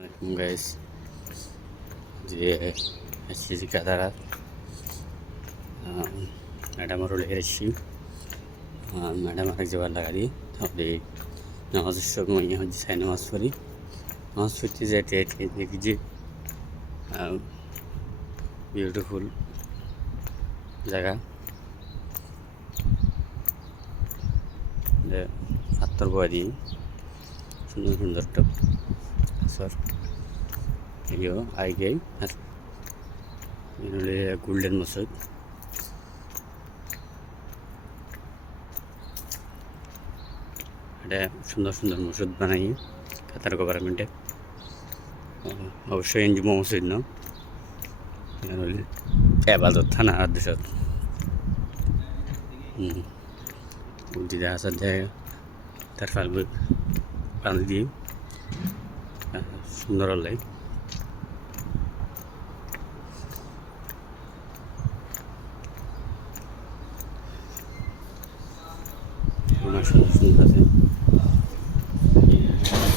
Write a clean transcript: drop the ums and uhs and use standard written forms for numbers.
guys যে এসেছি Katara madam আর এসেছি ম্যাডাম আরেক যাবার লাগারি তাহলে নামাজের সময় হচ্ছে সাই নামাজ পড়ি নামাজ পড়তে যাইতে দেখি যে বিউটিফুল জায়গা পাত্তর বাড়ি সুন্দর সুন্দর টপ সর ইয়ো আইগে আর হলে গোল্ডেন মসজিদ এটা সুন্দর সুন্দর মসজিদ বানাই কাতার গভর্নমেন্টে অবশ্যই এনজিও মসজিদ না হলে এবাদত থানা আর দেশত দিদা আসার জায়গা তার ফালবে পানি দিয়ে সুন্দর লাগে সুন্দর সুন্দর আছে